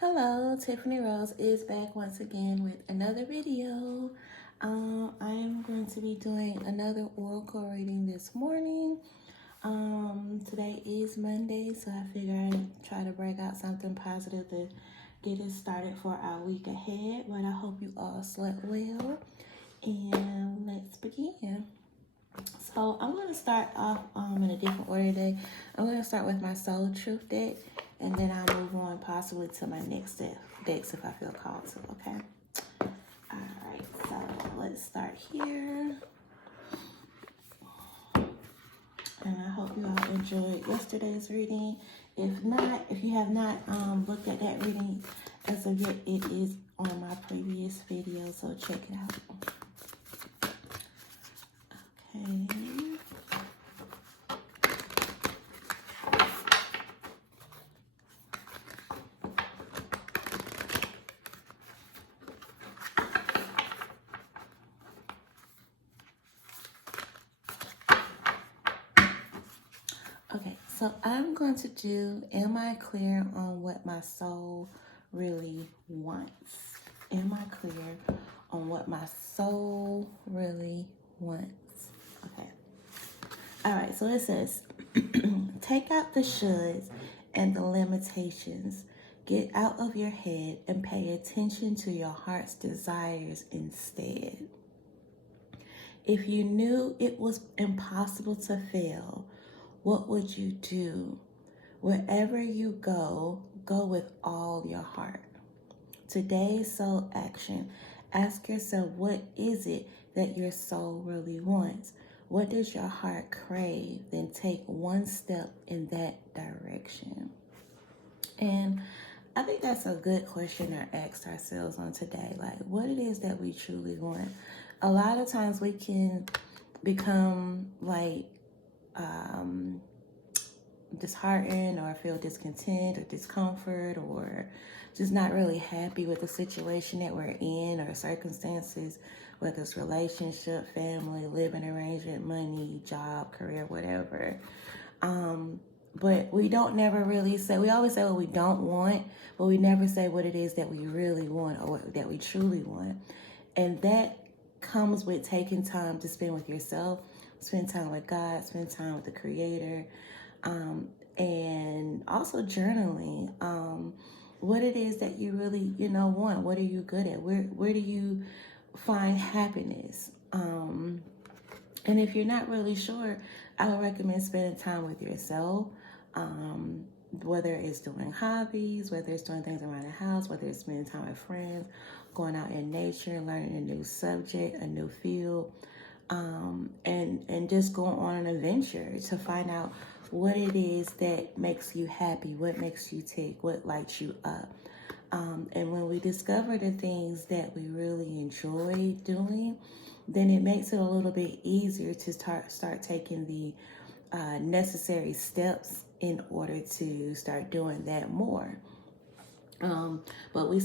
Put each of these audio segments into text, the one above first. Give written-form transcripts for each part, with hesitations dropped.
Hello, Tiffany Rose is back once again with another video. I am going to be doing another oracle reading this morning. Today is Monday, so I figure I'd try to break out something positive to get us started for our week ahead. But I hope you all slept well, and let's begin. So I'm going to start off in a different order today. I'm going to start with my Soul Truth deck, and then I'll move on possibly to my next decks if I feel called to, okay? All right, so let's start here. And I hope you all enjoyed yesterday's reading. If you have not looked at that reading as of yet, it is on my previous video, so check it out. Okay. Okay, so I'm going to do, am I clear on what my soul really wants? Am I clear on what my soul really wants? Okay. All right, so it says, take out the shoulds and the limitations. Get out of your head and pay attention to your heart's desires instead. If you knew it was impossible to fail, what would you do? Wherever you go, go with all your heart. Today's soul action. Ask yourself, what is it that your soul really wants? What does your heart crave? Then take one step in that direction. And I think that's a good question to ask ourselves on today. Like, what it is that we truly want. A lot of times we can become like disheartened or feel discontent or discomfort or just not really happy with the situation that we're in or circumstances, whether it's relationship, family, living arrangement, money, job, career, whatever. But we don't never really say, we always say what we don't want, but we never say what it is that we really want or what, that we truly want. And that comes with taking time to spend with yourself, spend time with God, spend time with the Creator, and also journaling. What it is that you really, want. What are you good at? Where do you find happiness? And if you're not really sure, I would recommend spending time with yourself. Whether it's doing hobbies, whether it's doing things around the house, whether it's spending time with friends, going out in nature, learning a new subject, a new field, and just going on an adventure to find out what it is that makes you happy, what makes you tick, what lights you up. And when we discover the things that we really enjoy doing, then it makes it a little bit easier to start taking the necessary steps in order to start doing that more. But we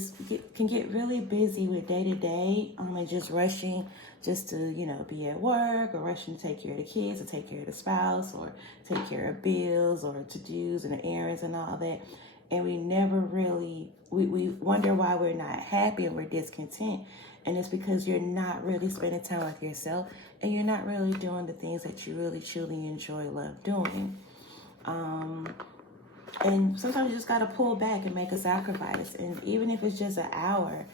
can get really busy with day to day and just rushing just to, be at work or rushing to take care of the kids or take care of the spouse or take care of bills or to-dos and errands and all that. And we never really, we wonder why we're not happy and we're discontent. And it's because you're not really spending time with yourself and you're not really doing the things that you really truly enjoy, love doing. And sometimes you just got to pull back and make a sacrifice. And even if it's just an hour,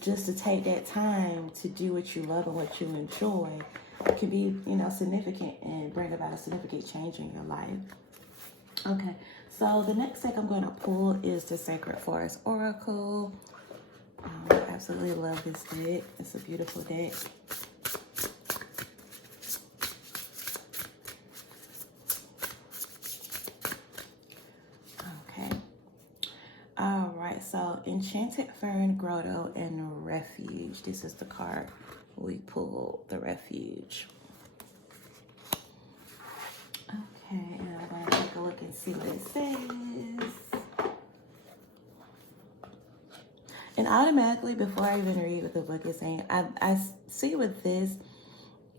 just to take that time to do what you love and what you enjoy can be, significant and bring about a significant change in your life. Okay, so the next deck I'm going to pull is the Sacred Forest Oracle. I absolutely love this deck. It's a beautiful deck. So Enchanted Fern, Grotto, and Refuge. This is the card we pulled, the Refuge. Okay, and I'm going to take a look and see what it says. And automatically, before I even read what the book is saying, I see with this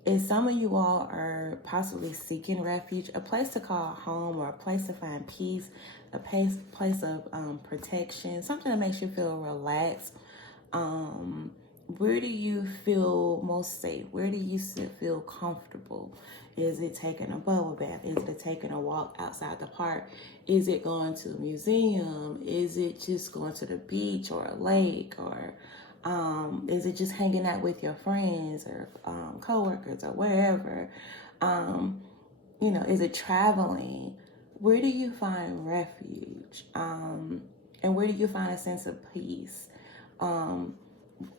is some of you all are possibly seeking refuge, a place to call home or a place to find peace, a place of protection, something that makes you feel relaxed. Where do you feel most safe? Where do you feel comfortable? Is it taking a bubble bath? Is it taking a walk outside the park? Is it going to a museum? Is it just going to the beach or a lake? Or is it just hanging out with your friends or coworkers or wherever? Is it traveling? Where do you find refuge? And where do you find a sense of peace?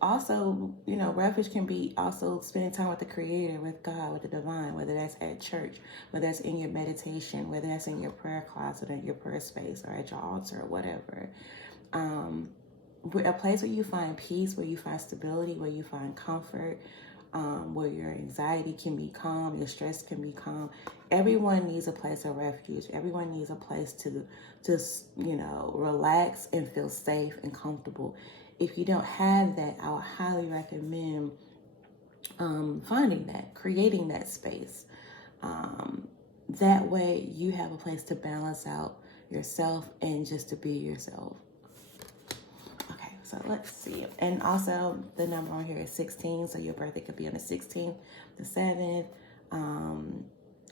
Also, refuge can be also spending time with the Creator, with God, with the divine, whether that's at church, whether that's in your meditation, whether that's in your prayer closet, or your prayer space, or at your altar, or whatever. A place where you find peace, where you find stability, where you find comfort, where your anxiety can be calm, your stress can be calm. Everyone needs a place of refuge. Everyone needs a place to just, relax and feel safe and comfortable. If you don't have that, I would highly recommend finding that, creating that space. That way you have a place to balance out yourself and just to be yourself. Okay, so let's see. And also the number on here is 16, so your birthday could be on the 16th, the 7th.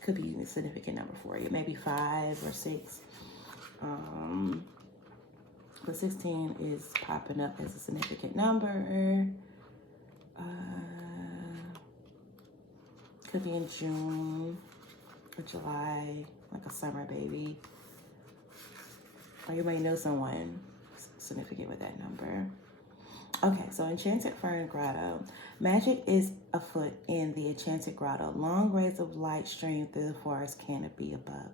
Could be a significant number for you, maybe 5 or 6. The 16 is popping up as a significant number. Could be in June or July, like a summer baby. Or you may know someone significant with that number. Okay, so Enchanted Fern Grotto. Magic is afoot in the Enchanted Grotto. Long rays of light stream through the forest canopy above.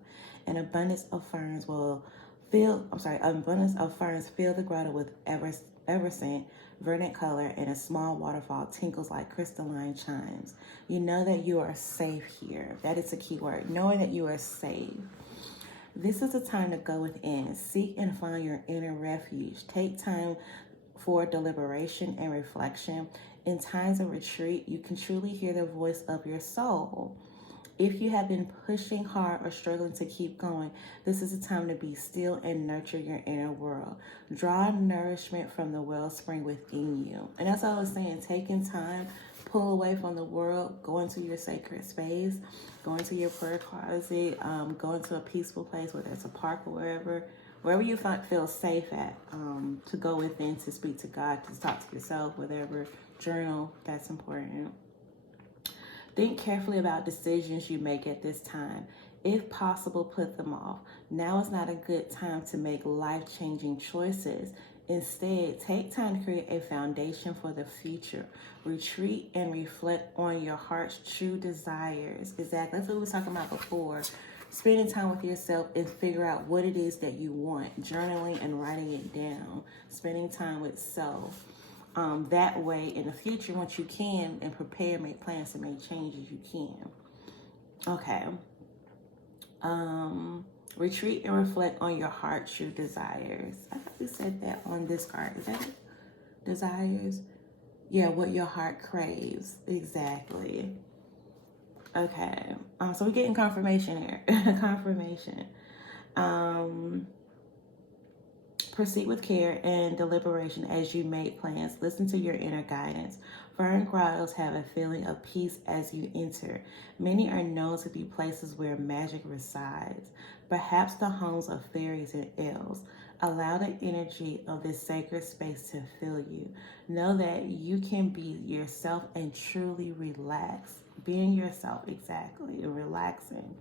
An abundance of ferns fill the grotto with evanescent, verdant color, and a small waterfall tinkles like crystalline chimes. You know that you are safe here. That is a key word, knowing that you are safe. This is the time to go within. Seek and find your inner refuge. Take time for deliberation and reflection. In times of retreat, you can truly hear the voice of your soul. If you have been pushing hard or struggling to keep going, this is the time to be still and nurture your inner world. Draw nourishment from the wellspring within you. And that's all I was saying, taking time, pull away from the world, go into your sacred space, go into your prayer closet, go into a peaceful place, whether it's a park or wherever you feel safe at, to go within, to speak to God, to talk to yourself, whatever, journal, that's important. Think carefully about decisions you make at this time. If possible, put them off. Now is not a good time to make life-changing choices. Instead, take time to create a foundation for the future. Retreat and reflect on your heart's true desires. Exactly. That's what we were talking about before. Spending time with yourself and figure out what it is that you want. Journaling and writing it down. Spending time with self. That way, in the future, once you can and prepare, make plans to make changes, you can. Okay. Retreat and reflect on your heart's true desires. I thought we said that on this card. Is that it? Desires? Yeah, what your heart craves. Exactly. Okay. So we're getting confirmation here. Confirmation. Proceed with care and deliberation as you make plans. Listen to your inner guidance. Fern grottos have a feeling of peace as you enter. Many are known to be places where magic resides, perhaps the homes of fairies and elves. Allow the energy of this sacred space to fill you. Know that you can be yourself and truly relax. Being yourself, exactly, and relaxing.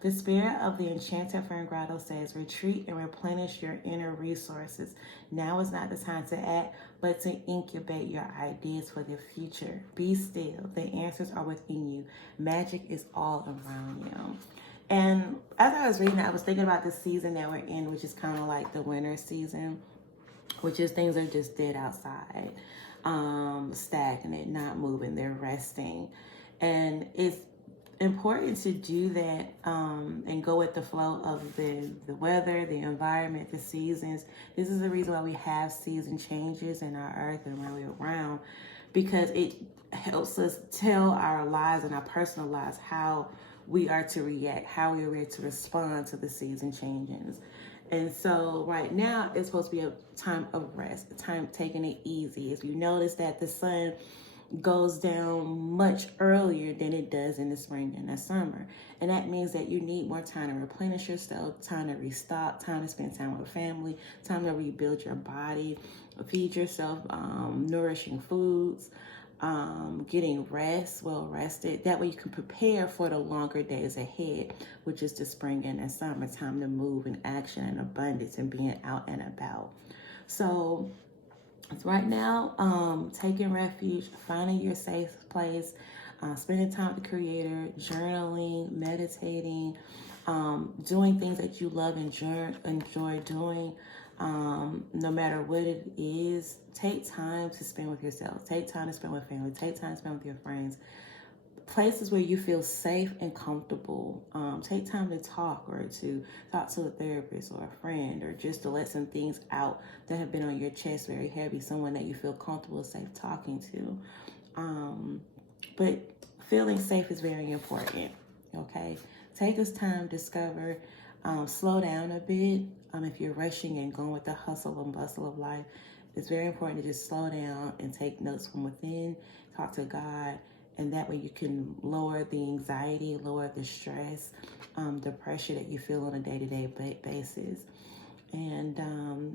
The spirit of the Enchanted Fern Grotto says, retreat and replenish your inner resources. Now is not the time to act, but to incubate your ideas for the future. Be still. The answers are within you. Magic is all around you. And as I was reading, I was thinking about the season that we're in, which is kind of like the winter season, which is things are just dead outside, stagnant, not moving, they're resting. And it's important to do that and go with the flow of the weather, the environment, the seasons. This is the reason why we have season changes in our earth and where we're around, because it helps us tell our lives and our personal lives how we are to react, how we are to respond to the season changes. And so right now it's supposed to be a time of rest, a time taking it easy. If you notice that the sun goes down much earlier than it does in the spring and the summer. And that means that you need more time to replenish yourself, time to restock, time to spend time with family, time to rebuild your body, feed yourself nourishing foods, getting rest, well rested. That way you can prepare for the longer days ahead, which is the spring and the summer, time to move in action and abundance and being out and about. So right now, taking refuge, finding your safe place, spending time with the Creator, journaling, meditating, doing things that you love and enjoy doing, no matter what it is. Take time to spend with yourself. Take time to spend with family. Take time to spend with your friends. Places where you feel safe and comfortable. Take time to talk or to talk to a therapist or a friend, or just to let some things out that have been on your chest very heavy, someone that you feel comfortable and safe talking to. But feeling safe is very important, okay? Take this time, discover, slow down a bit. If you're rushing and going with the hustle and bustle of life, it's very important to just slow down and take notes from within, talk to God, and that way you can lower the anxiety, lower the stress, the pressure that you feel on a day-to-day basis. And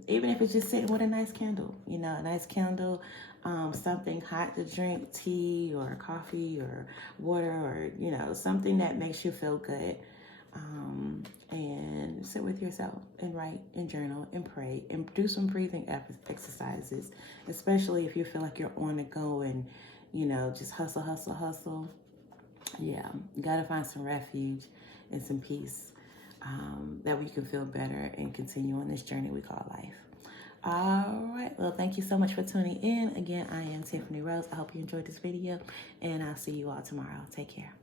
even if it's just sitting with a nice candle, a nice candle, something hot to drink, tea or coffee or water, or, something that makes you feel good. And sit with yourself and write and journal and pray and do some breathing exercises, especially if you feel like you're on the go and, just hustle. Yeah, you got to find some refuge and some peace, that way you can feel better and continue on this journey we call life. All right. Well, thank you so much for tuning in. Again, I am Tiffany Rose. I hope you enjoyed this video, and I'll see you all tomorrow. Take care.